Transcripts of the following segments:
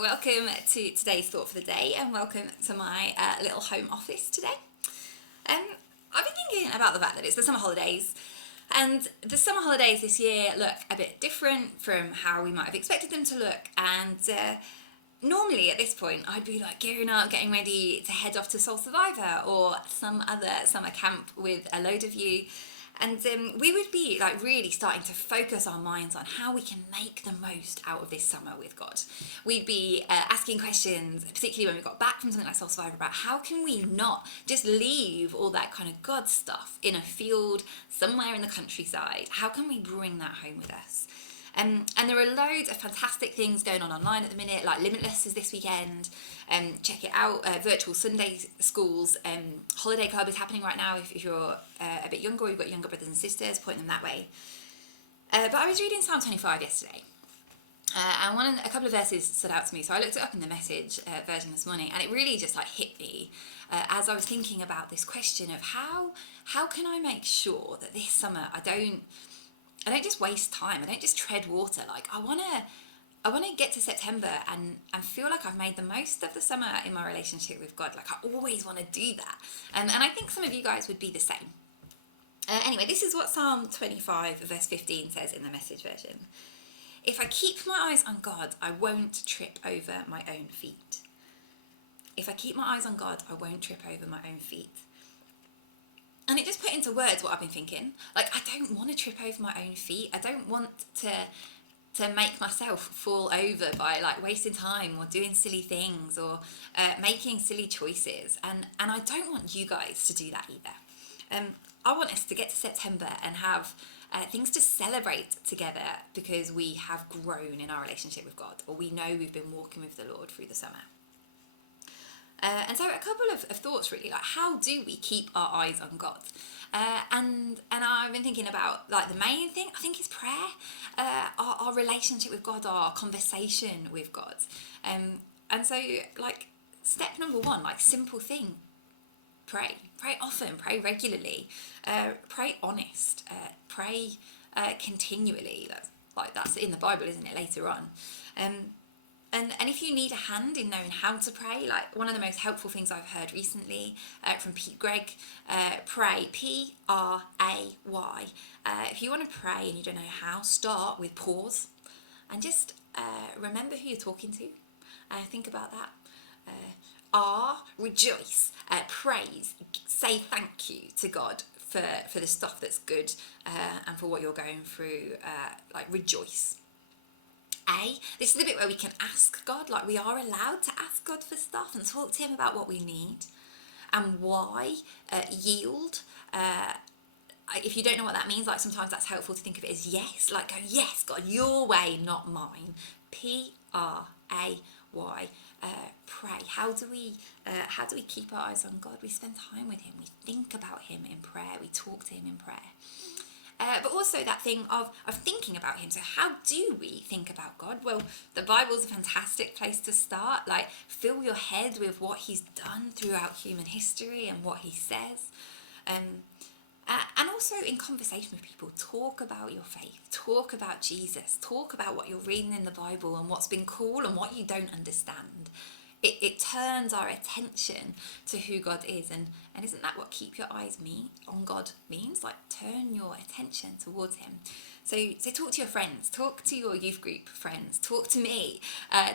Welcome to today's thought for the day, and welcome to my little home office today. Um, I've been thinking about the fact that it's the summer holidays, and the summer holidays this year look a bit different from how we might have expected them to look. And normally at this point, I'd be like gearing up, getting ready to head off to Soul Survivor or some other summer camp with a load of you. And we would be like really starting to focus our minds on how we can make the most out of this summer with God. We'd be asking questions, particularly when we got back from something like Soul Survivor, about how can we not just leave all that kind of God stuff in a field somewhere in the countryside? How can we bring that home with us? And there are loads of fantastic things going on online at the minute, like Limitless is this weekend. Check it out. Virtual Sunday schools. Holiday Club is happening right now if you're a bit younger or you've got younger brothers and sisters, point them that way. But I was reading Psalm 25 yesterday. And a couple of verses stood out to me. So I looked it up in the Message version this morning, and it really just like hit me as I was thinking about this question of how can I make sure that this summer I don't just waste time. I don't just tread water. Like I want to get to September and feel like I've made the most of the summer in my relationship with God. Like I always want to do that. And I think some of you guys would be the same. Anyway, this is what Psalm 25 verse 15 says in the Message version. If I keep my eyes on God, I won't trip over my own feet. If I keep my eyes on God, I won't trip over my own feet. And it just put into words what I've been thinking. Like, I don't want to trip over my own feet. I don't want to make myself fall over by like wasting time or doing silly things or making silly choices. And I don't want you guys to do that either. I want us to get to September and have things to celebrate together because we have grown in our relationship with God, or we know we've been walking with the Lord through the summer. And so a couple of thoughts really, like how do we keep our eyes on God? And I've been thinking about like the main thing, I think, is prayer, our relationship with God, our conversation with God. And so like step number one, like simple thing, pray often, pray regularly, pray honest, pray continually. That's in the Bible, isn't it, later on? And if you need a hand in knowing how to pray, like one of the most helpful things I've heard recently from Pete Greig, pray, P-R-A-Y. If you want to pray and you don't know how, start with pause and just remember who you're talking to. Think about that. Rejoice, praise, say thank you to God for the stuff that's good and for what you're going through, like rejoice. This is the bit where we can ask God, like we are allowed to ask God for stuff and talk to him about what we need. And why, yield. If you don't know what that means, like sometimes that's helpful to think of it as yes, like go, yes, God, your way, not mine. P-R-A-Y, pray. How do we keep our eyes on God? We spend time with him, we think about him in prayer, we talk to him in prayer. But also that thing of thinking about him. So how do we think about God? Well, the Bible's a fantastic place to start. Like, fill your head with what he's done throughout human history and what he says. And also in conversation with people, talk about your faith, talk about Jesus, talk about what you're reading in the Bible and what's been cool and what you don't understand. It turns our attention to who God is, and isn't that what keep your eyes on God means? Like turn your attention towards him. So talk to your friends, talk to your youth group friends, talk to me,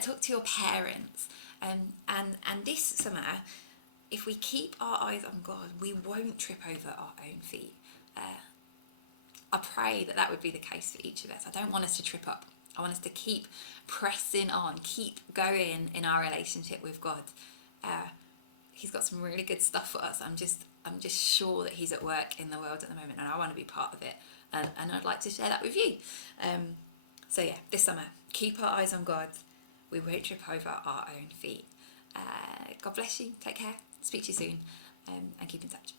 talk to your parents, and this summer, if we keep our eyes on God, we won't trip over our own feet. I pray that would be the case for each of us. I don't want us to trip up. I want us to keep pressing on, keep going in our relationship with God. He's got some really good stuff for us. I'm just sure that he's at work in the world at the moment, and I want to be part of it. And I'd like to share that with you. So yeah, this summer, keep our eyes on God. We won't trip over our own feet. God bless you. Take care. Speak to you soon, and keep in touch.